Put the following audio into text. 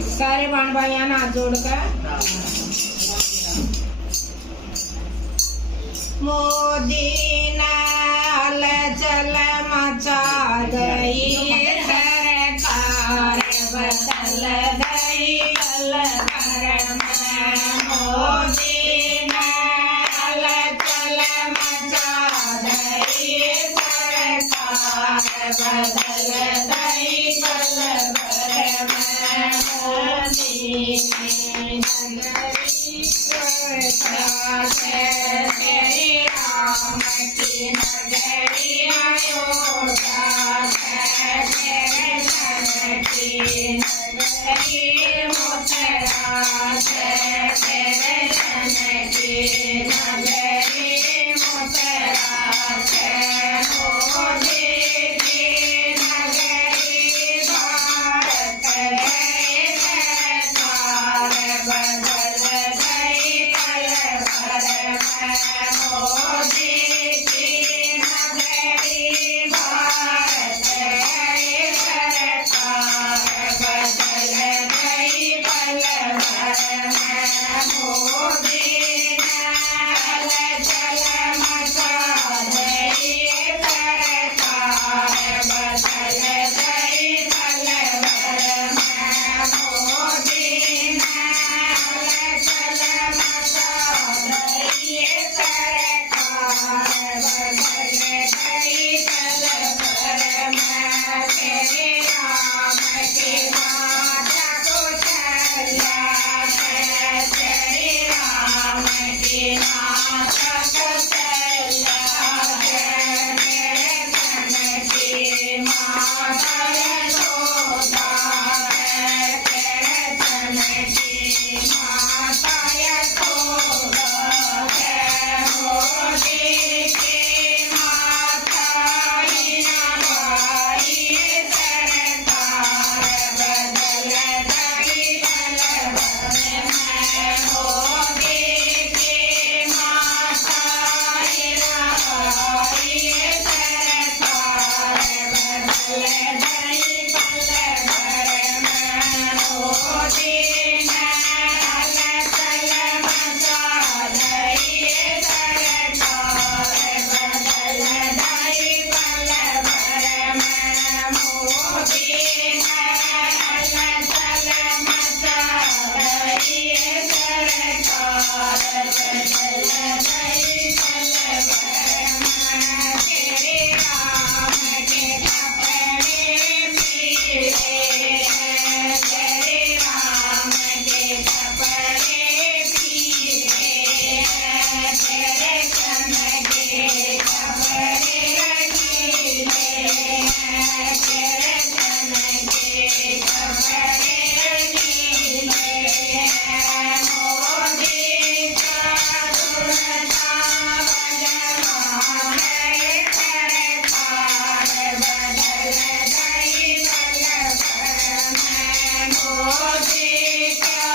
सारे बहन भाइयां हाथ जोड़कर मोदी ने हलचल मचा गई सरकार बदल गई पल भर में मोदी ने हलचल मचा गई सरकार बदल गई पल भर में मोदी ने नगरी तेरी राम की नगरी अयोध्या तेरे सन की नगरी मथुरा तेरे सन की नगरी मथुरा मोदी की नगरी भारत सरकार बदल गई पल भर में मोदी की नगरी भारत सरकार बदल गई पल भर में मोदी ने हलचल मचा गई सरकार बदल गई पल भर में मोदी ने हलचल मचा गई सरकार बदल गई पल भर में तेरे राम की माता को चला तेरे राम की माता को चला तेरे सन की माता यशोदा तेरे सन की माता यशोदा मोदी की माता मीराबाई सरकार बदल गई पल भर में मोदी की माता मीराबाई सरकार बदल गई पल भर में मोदी ने हलचल मचा गई सरकार बदल गई पल भर में मोदी ने हलचल मचा गई सरकार बदल गई पल भर में तेरे राम के कपड़े पीले तेरे राम के कपड़े पीले तेरे सन के कपड़े रंगीले तेरे सन के कपड़े रंगीले मोदी का दुर्गा बजना है सरकार बदल गई पल भर में मोदी का